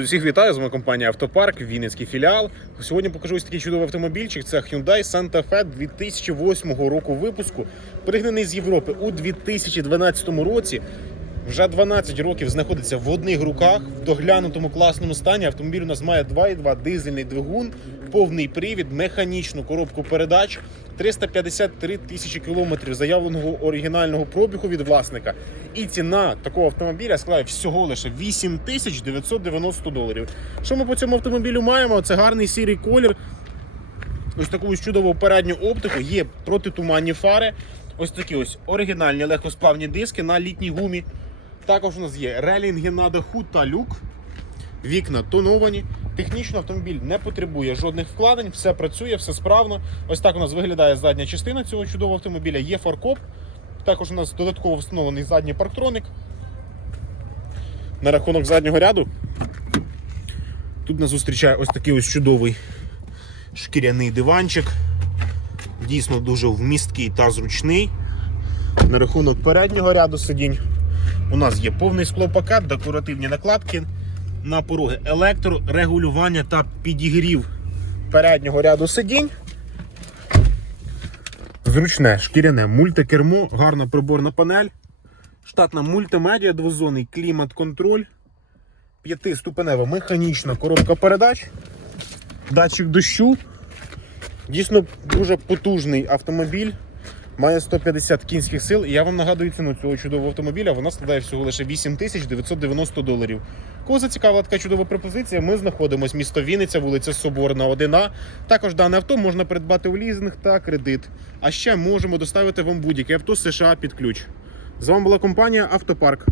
Всіх вітаю, з вами компанія Автопарк, Вінницький філіал. Сьогодні покажу ось такий чудовий автомобільчик. Це Hyundai Santa Fe 2008 року випуску, пригнаний з Європи у 2012 році. Вже 12 років знаходиться в одних руках в доглянутому класному стані. Автомобіль у нас має 2,2 дизельний двигун, повний привід, механічну коробку передач, 353 тисячі кілометрів заявленого оригінального пробігу від власника. І ціна такого автомобіля складає всього лише 8 тисяч 990 доларів. Що ми по цьому автомобілю маємо? Це гарний сірий колір. Ось таку чудову передню оптику, є протитуманні фари. Ось такі ось оригінальні легкосплавні диски на літній гумі. Також у нас є релінги на даху та люк. Вікна тоновані. Технічно автомобіль не потребує жодних вкладень, все працює, все справно. Ось так у нас виглядає задня частина цього чудового автомобіля. Є фаркоп. Також у нас додатково встановлений задній парктроник. На рахунок заднього ряду. Тут нас зустрічає ось такий ось чудовий шкіряний диванчик. Дійсно дуже вмісткий та зручний. На рахунок переднього ряду сидінь. У нас є повний склопакет, декоративні накладки на пороги, електрорегулювання та підігрів переднього ряду сидінь. Зручне шкіряне мультикермо, гарна приборна панель, штатна мультимедіа, двозонний клімат-контроль, п'ятиступенева механічна коробка передач, датчик дощу. Дійсно дуже потужний автомобіль. Має 150 кінських сил. І я вам нагадую ціну цього чудового автомобіля. Вона складає всього лише 8990 доларів. Кого зацікавила така чудова пропозиція, ми знаходимося місто Вінниця, вулиця Соборна, 1А. Також дане авто можна придбати у лізинг та кредит. А ще можемо доставити вам будь-яке авто з США під ключ. З вами була компанія Автопарк.